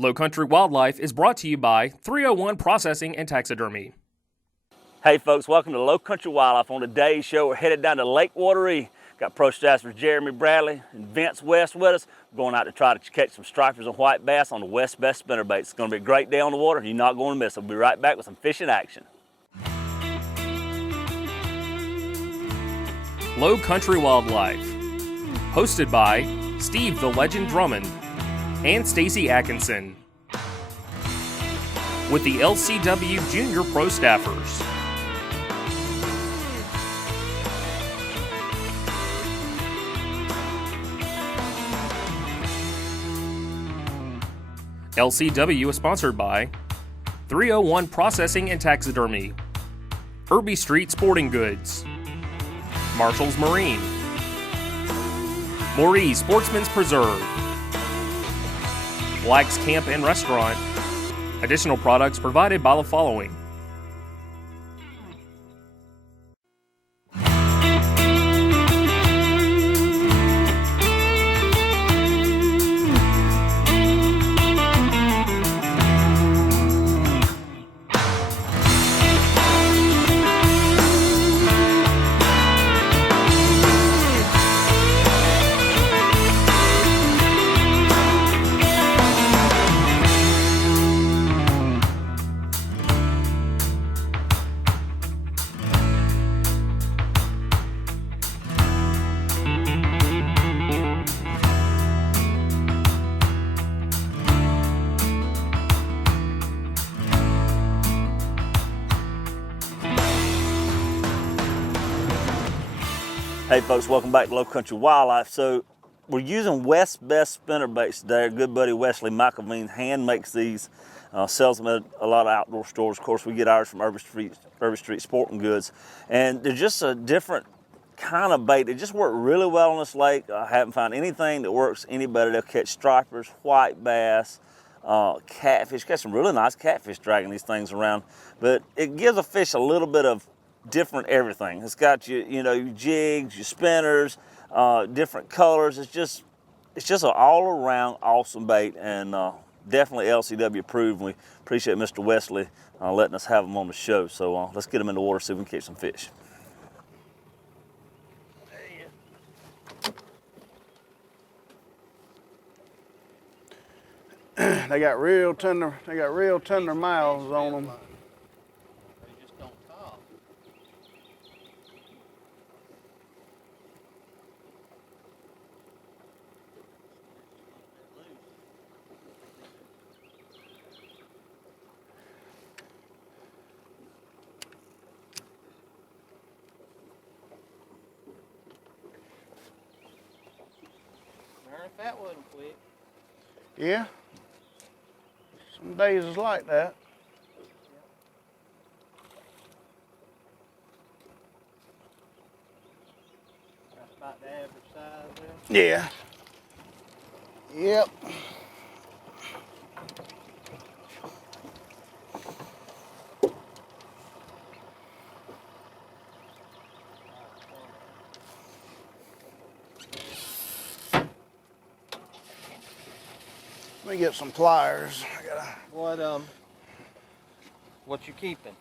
Low Country Wildlife is brought to you by 301 Processing and Taxidermy. Hey folks, welcome to Low Country Wildlife. On today's show, we're headed down to Lake Wateree. Got pro staffers Jeremy Bradley and Vince West with us. We're going out to try to catch some stripers and white bass on the WesBest Spinnerbait. It's going to be a great day on the water. You're not going to miss it. We'll be right back with some fishing action. Low Country Wildlife, hosted by Steve the Legend Drummond and Stacy Atkinson, with the LCW Junior Pro Staffers. LCW is sponsored by 301 Processing and Taxidermy, Irby Street Sporting Goods, Marshall's Marine, Moree Sportsman's Preserve, Black's Camp and Restaurant. Additional products provided by the following: Hey folks, welcome back to Low Country Wildlife. So we're using WesBest Spinnerbaits today. Our good buddy Wesley McElveen hand makes these, sells them at a lot of outdoor stores. Of course, we get ours from Irby Street Sporting Goods. And they're just a different kind of bait. They just work really well on this lake. I haven't found anything that works any better. They'll catch stripers, white bass, catfish. Got some really nice catfish dragging these things around. But it gives a fish a little bit of different everything. It's got your jigs, your spinners, different colors. It's just an all-around awesome bait, and definitely LCW approved. We appreciate Mr. Wesley letting us have him on the show. So let's get him in the water, see if we can catch some fish. They got real tender mouths on them. That wasn't quick. Yeah. Some days is like that. That's about the average size there. Yeah. Yep. Let me get some pliers. What you keeping?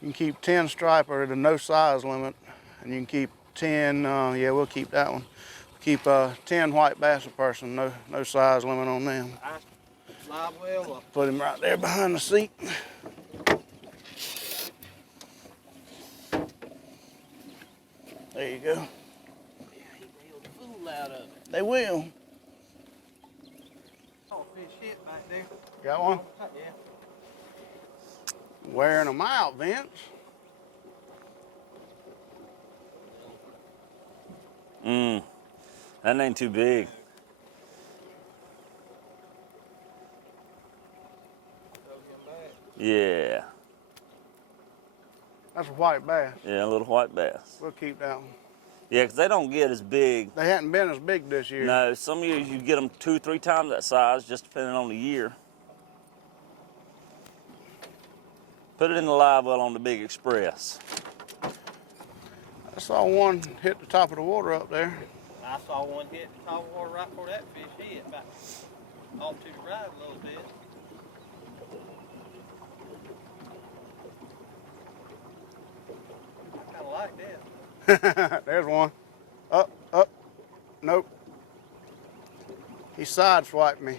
You can keep 10 striper at a no size limit, and you can keep 10. Yeah, we'll keep that one. Keep 10 white bass a person. No size limit on them. Live well. Put him right there behind the seat. There you go. Yeah, he reeled the fool out of it. They will. Fish hit back there. Got one? Yeah. Wearing them out, Vince. That ain't too big. Yeah. That's a white bass. Yeah, a little white bass. We'll keep that one. Yeah, because they don't get as big. They hadn't been as big this year. No, some years you get them 2 or 3 times that size, just depending on the year. Put it in the live well on the Big Express. I saw one hit the top of the water up there. I saw one hit the top of the water right before that fish hit. Off to the right a little bit. I kind of like that. There's one. Up, up. Nope. He sideswiped me.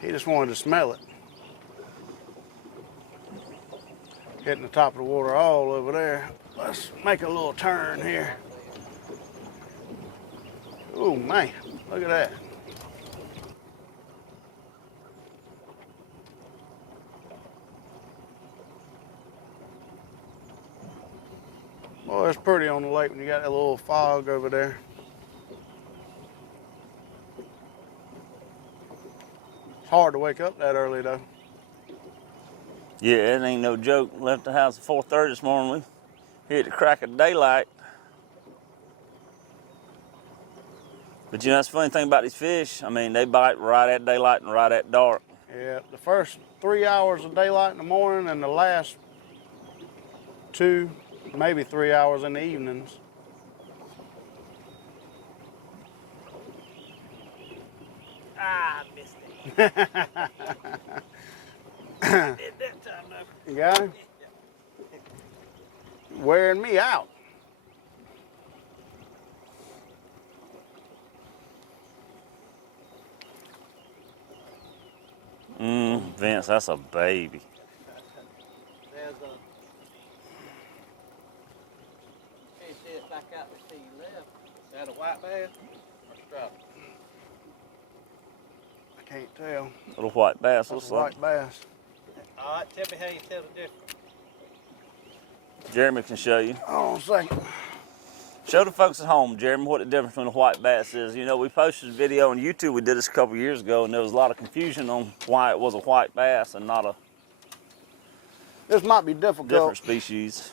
He just wanted to smell it. Hitting the top of the water all over there. Let's make a little turn here. Oh man, look at that. Well, it's pretty on the lake when you got that little fog over there. It's hard to wake up that early though. Yeah, it ain't no joke. Left the house at 4:30 this morning. We hit the crack of daylight. But you know, that's the funny thing about these fish. I mean, they bite right at daylight and right at dark. Yeah, the first 3 hours of daylight in the morning and the last 2, maybe 3 hours in the evenings. Ah, I missed it. I did that time though. You got him? Wearing me out. Vince, that's a baby. There's a. Can't see it back out there to your left. Is that a white bass or striped? I can't tell. Little white bass. That's Looks a like. white bass. All right, tell me how you tell the difference. Jeremy can show you. Hold on a second. Show the folks at home, Jeremy, what the difference between a white bass is. You know, we posted a video on YouTube. We did this a couple years ago, and there was a lot of confusion on why it was a white bass and not a This might be difficult. different species.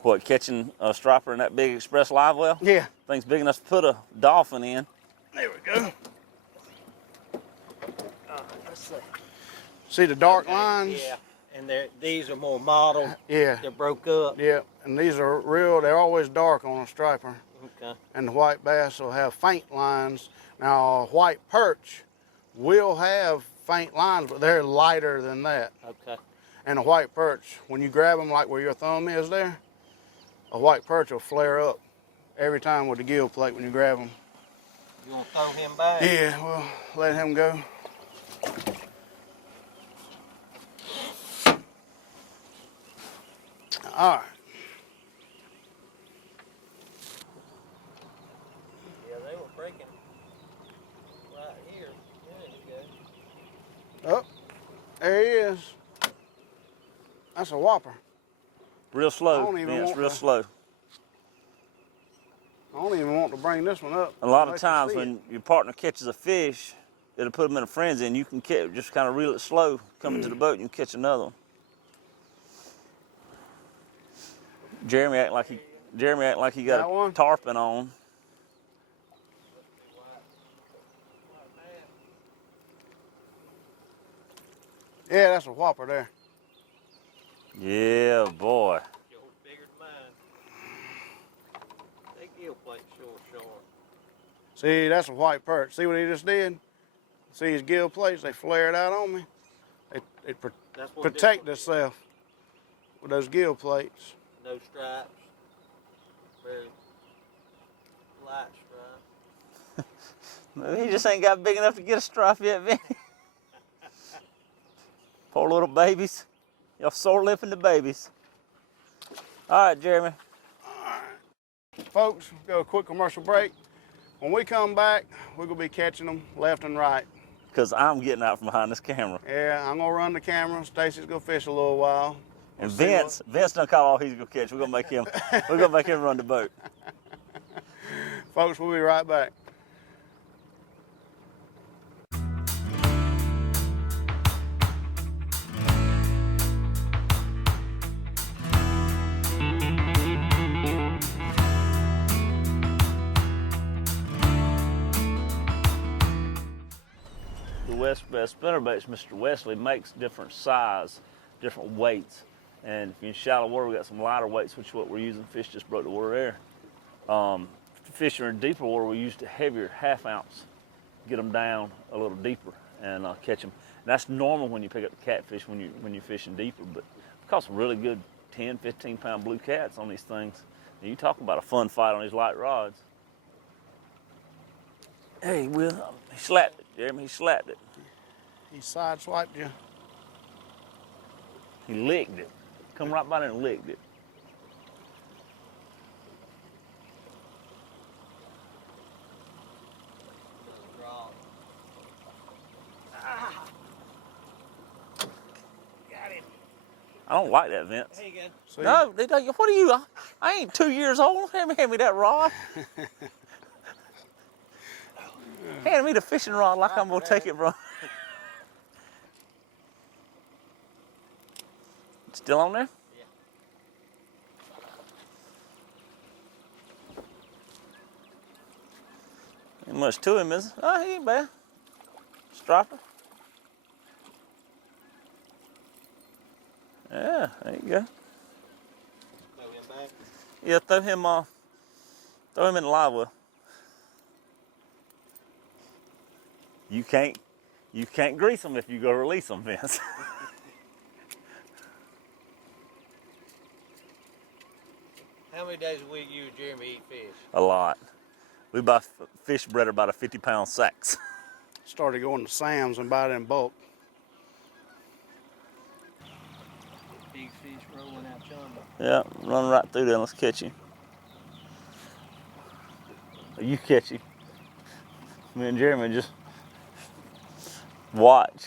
What, catching a striper in that big express live well? Yeah. Thing's big enough to put a dolphin in. There we go. Let's see. See the dark lines? Yeah, and these are more mottled. Yeah. They're broke up. Yeah, and these are real, they're always dark on a striper. Okay. And the white bass will have faint lines. Now, a white perch will have faint lines, but they're lighter than that. Okay. And a white perch, when you grab them like where your thumb is there, a white perch will flare up every time with the gill plate when you grab them. You want to throw him back? Yeah, well, let him go. All right. Yeah, they were breaking right here. There you go. Oh, there he is. That's a whopper. Real I slow, don't even Vince, want real to- slow. I don't even want to bring this one up. A lot of Let you times see it. when your partner catches a fish, it'll put them in a frenzy, and you can just kind of reel it slow, coming to the boat, and you can catch another one. Jeremy act like he got Got a one? tarpon on. Yeah, that's a whopper there. Yeah, boy. Yours bigger than mine. They gill plate short. See, that's a white perch. See what he just did? See his gill plates? They flared out on me. It That's what protect this itself with those gill plates. one- No stripes. Very light stripe. He just ain't got big enough to get a stripe yet, Vinny. Poor little babies. Y'all sore lipping the babies. All right, Jeremy. Folks, we'll go a quick commercial break. When we come back, we're gonna be catching them left and right. Because I'm getting out from behind this camera. Yeah, I'm gonna run the camera. Stacy's gonna fish a little while. And We'll see Vince done caught all he's gonna catch. We're gonna make him run the boat. Folks, we'll be right back. The WesBest Spinnerbaits, Mr. Wesley makes different size, different weights. And if you're in shallow water, we got some lighter weights, which is what we're using. Fish just broke the water there. Fish are in deeper water, we use the heavier 1/2 ounce, get them down a little deeper and catch them. And that's normal when you pick up the catfish when you're fishing deeper, but we caught some really good 10, 15 pound blue cats on these things. And you talk about a fun fight on these light rods. Hey, Will, he slapped it, Jeremy, he slapped it. He sideswiped you. He licked it. Come right by there and licked it. I don't like that, Vince. There you go. See? No, what are you? I ain't 2 years old. Hand me that rod. Hand me the fishing rod like I'm gonna take it, bro. Still on there? Yeah. Ain't much to him, is it? Oh, he ain't bad. Striper. Yeah, there you go. Throw him back. Yeah, throw him in the live well. You can't grease them if you go release them, Vince. How many days a week you and Jeremy eat fish? A lot. We buy fish bread about a 50-pound sacks. Started going to Sam's and buy it in bulk. Big fish rolling out yonder. Yeah, run right through there and let's catch him. You catch him. Me and Jeremy just watch.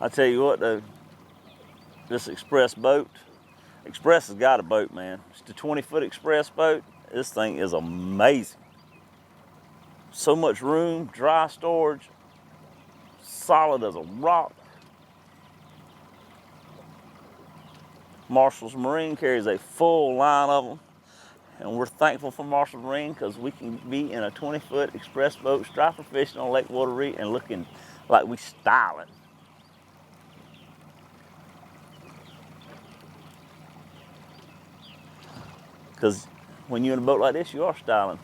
I tell you what though, this Express boat, Express has got a boat, man. It's the 20-foot Express boat. This thing is amazing. So much room, dry storage, solid as a rock. Marshall's Marine carries a full line of them. And we're thankful for Marshall Marine because we can be in a 20-foot Express boat striper fishing on Lake Wateree and looking like we styling. Because when you're in a boat like this, you are styling.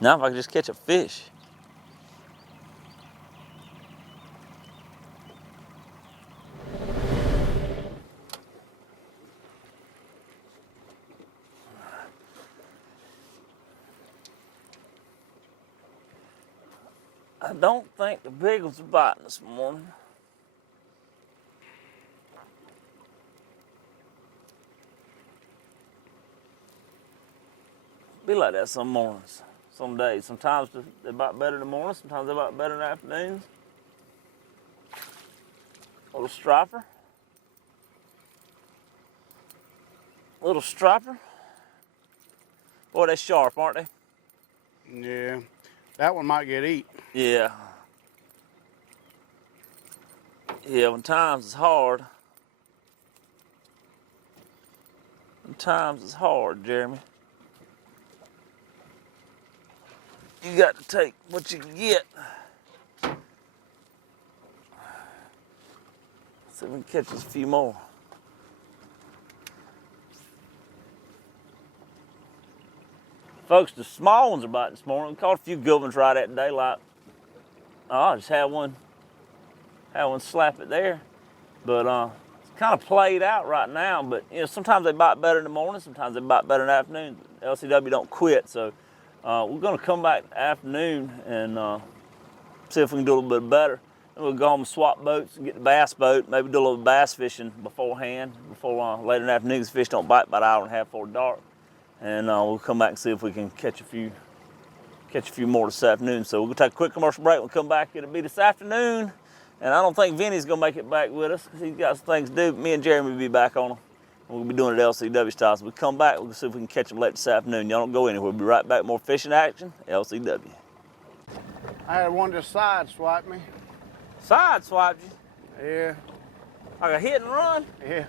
Now if I could just catch a fish. I don't think the big ones are biting this morning. Be like that some mornings, some days. Sometimes they bite better in the morning, sometimes they bite better in the afternoons. Little striper. Little striper. Boy, they're sharp, aren't they? Yeah, that one might get eat. Yeah. Yeah, when times is hard. When times is hard, Jeremy. You got to take what you can get. See if we can catch us a few more. Folks, the small ones are biting this morning. We caught a few good ones right at daylight. Oh, I just had one slap it there. But it's kind of played out right now. But you know, sometimes they bite better in the morning, sometimes they bite better in the afternoon. LCW don't quit, so we're gonna come back in the afternoon and see if we can do a little bit better. Then we'll go home and swap boats and get the bass boat, maybe do a little bass fishing beforehand, before later in the afternoon, because fish don't bite about an hour and a half before dark. And we'll come back and see if we can catch a few more this afternoon. So we'll take a quick commercial break. We'll come back. It'll be this afternoon. And I don't think Vinny's gonna make it back with us because he's got some things to do. Me and Jeremy will be back on them. We'll be doing it LCW style. So we'll come back. We'll see if we can catch them late this afternoon. Y'all don't go anywhere. We'll be right back. More fishing action, LCW. I had one just sideswipe me. Side swiped you? Yeah, Like a hit and run? yeah.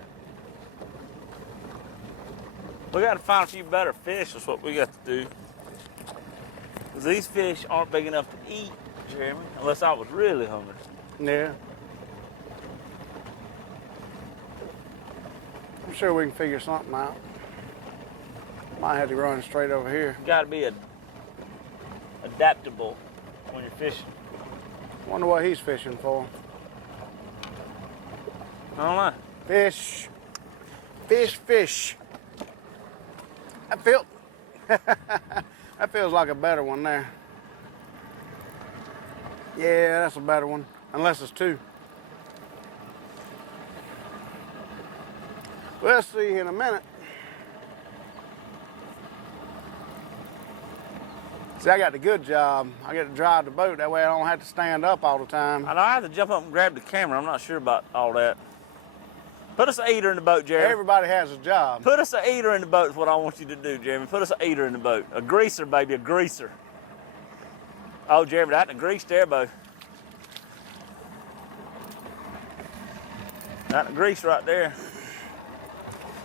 We got to find a few better fish. That's what we got to do. Because these fish aren't big enough to eat, Jeremy, unless I was really hungry. Yeah. sure we can figure something out. Might have to run straight over here. You gotta be adaptable when you're fishing. Wonder what he's fishing for. I don't know. Fish. Fish, fish. That feels like a better one there. Yeah, that's a better one. Unless it's two. We'll see in a minute. See, I got the good job. I get to drive the boat. That way I don't have to stand up all the time. I know I have to jump up and grab the camera. I'm not sure about all that. Put us an eater in the boat, Jeremy. Everybody has a job. Put us an eater in the boat is what I want you to do, Jeremy. Put us an eater in the boat. A greaser, baby, a greaser. Oh, Jeremy, that's a greased airboat. That's a grease right there.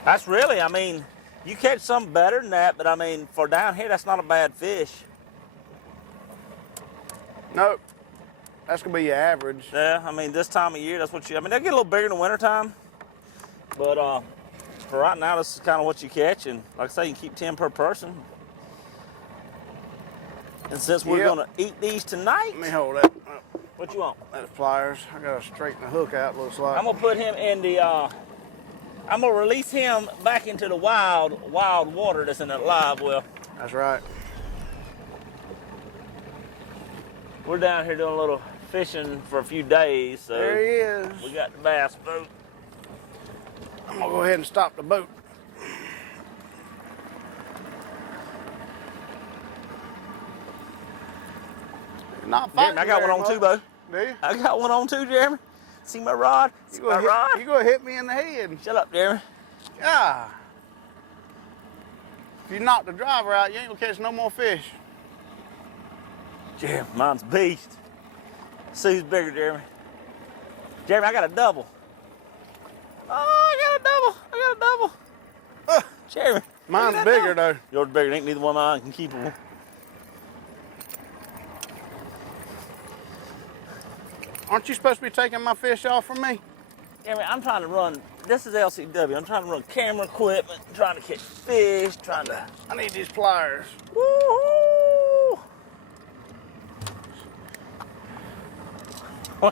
That's really, I mean, you catch something better than that, but I mean, for down here, that's not a bad fish. Nope. That's gonna be your average. Yeah, I mean, this time of year, that's what you, I mean, they get a little bigger in the wintertime. But for right now, this is kind of what you catch. And like I say, you can keep 10 per person. And since we're gonna eat these tonight. Let me hold that up. What you want? That's pliers. I gotta straighten the hook out, looks like. I'm gonna put him in the, I'm gonna release him back into the wild water that's in that live well. That's right. We're down here doing a little fishing for a few days, so There he is. we got the bass boat. I'm gonna go ahead and stop the boat. Not Jeremy, I got one on too, Bo. Do you? I got one on too, Jeremy. See my rod? See my rod? You gonna hit me in the head. Shut up, Jeremy. Yeah. If you knock the driver out, you ain't gonna catch no more fish. Jeremy, mine's beast. See who's bigger, Jeremy. Jeremy, I got a double. Oh, I got a double. Jeremy. Mine's look at that bigger double. though. Yours bigger. Ain't neither one of mine can keep them. Aren't you supposed to be taking my fish off from me? Jeremy, I'm trying to run. This is LCW. I'm trying to run camera equipment, trying to catch fish, trying to. I need these pliers. Woo-hoo! We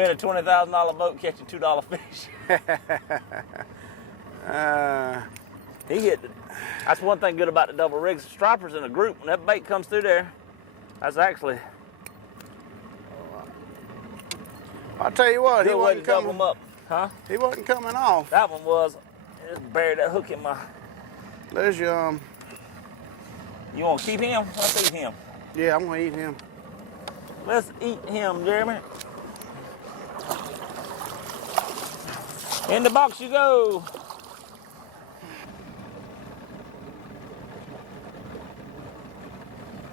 had a $20,000 boat catching $2 fish. He hit it. That's one thing good about the double rigs. Stripers in a group, when that bait comes through there, that's actually I'll tell you what, a he good way to wasn't double coming. them up. Huh? He wasn't coming off. That one was. Just buried that hook in my. There's your You want to keep him? Let's eat him. Yeah, I'm gonna eat him. Let's eat him, Jeremy. In the box you go.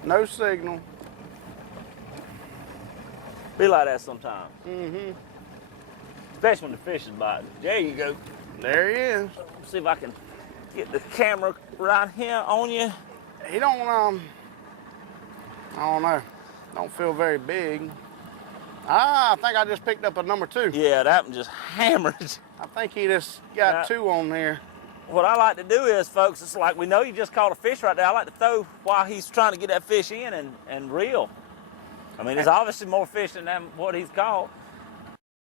No signal. Be like that sometimes. Mm-hmm. Especially when the fish is biting. There you go. There he is. See if I can get the camera right here on you. He don't I don't know. Don't feel very big. I think I just picked up a number 2. Yeah, that one just hammered. I think he just got Yeah. 2 on there. What I like to do is, folks, it's like we know you just caught a fish right there. I like to throw while he's trying to get that fish in and reel. I mean, there's obviously more fish than what he's caught. If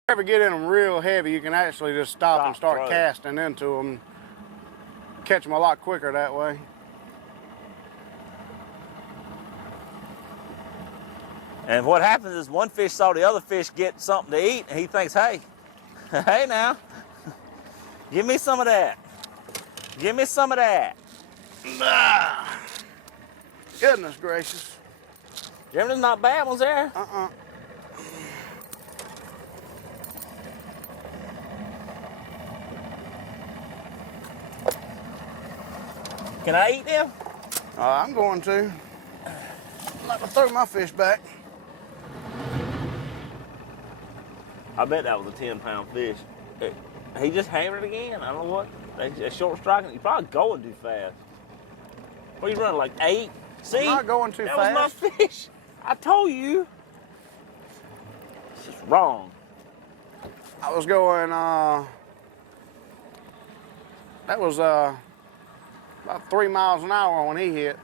you ever get in them real heavy, you can actually just stop and start throwing. casting into them. Catch them a lot quicker that way. And what happens is one fish saw the other fish get something to eat, and he thinks, hey, hey now, give me some of that. Give me some of that. Ah, goodness gracious. Jeremy, there's not bad ones there. Can I eat them? I'm going to. I'm not gonna throw my fish back. I bet that was a 10-pound fish. He just hammered it again. I don't know what. A short striking. You're probably going too fast. What are you running, like 8? See? I'm not going too that fast. was my fish. I told you. It's just wrong. I was going, that was about 3 miles an hour when he hit.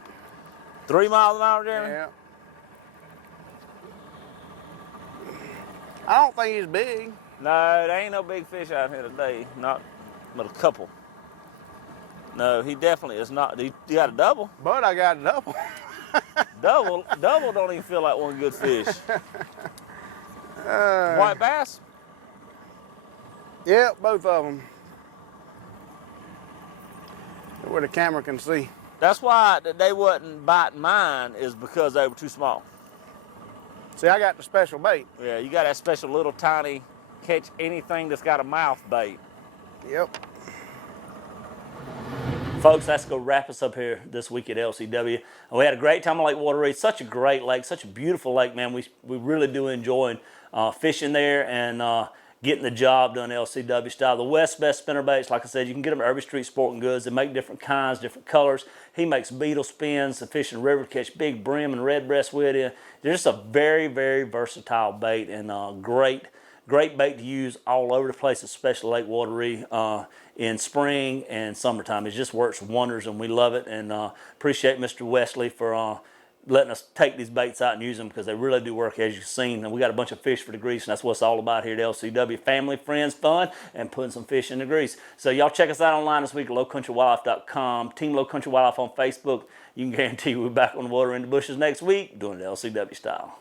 3 miles an hour, Jeremy? Yeah. I don't think he's big. No, there ain't no big fish out here today. Not but a couple. No, he definitely is not. You got a double? But I got a double. Double don't even feel like one good fish. White bass? Yeah, both of them. Where the camera can see. That's why they wasn't biting mine, is because they were too small. See, I got the special bait. Yeah, you got that special little tiny catch anything that's got a mouth bait. Yep. Folks, that's going to wrap us up here this week at LCW. We had a great time on Lake Wateree. Such a great lake, such a beautiful lake, man. We really do enjoy fishing there and getting the job done LCW style. The WesBest Spinnerbaits, like I said, you can get them at Irby Street Sporting Goods. They make different kinds, different colors. He makes beetle spins, the fish in the river catch big brim and red breastwood in. They're just a very, very versatile bait and great bait to use all over the place, especially Lake Wateree in spring and summertime. It just works wonders, and we love it. And appreciate Mr. Wesley for letting us take these baits out and use them, because they really do work, as you've seen. And we got a bunch of fish for the grease, and that's what it's all about here at LCW. Family, friends, fun, and putting some fish in the grease. So y'all check us out online this week at lowcountrywildlife.com. Team Low Country Wildlife on Facebook. You can guarantee we'll be back on the water in the bushes next week doing it LCW style.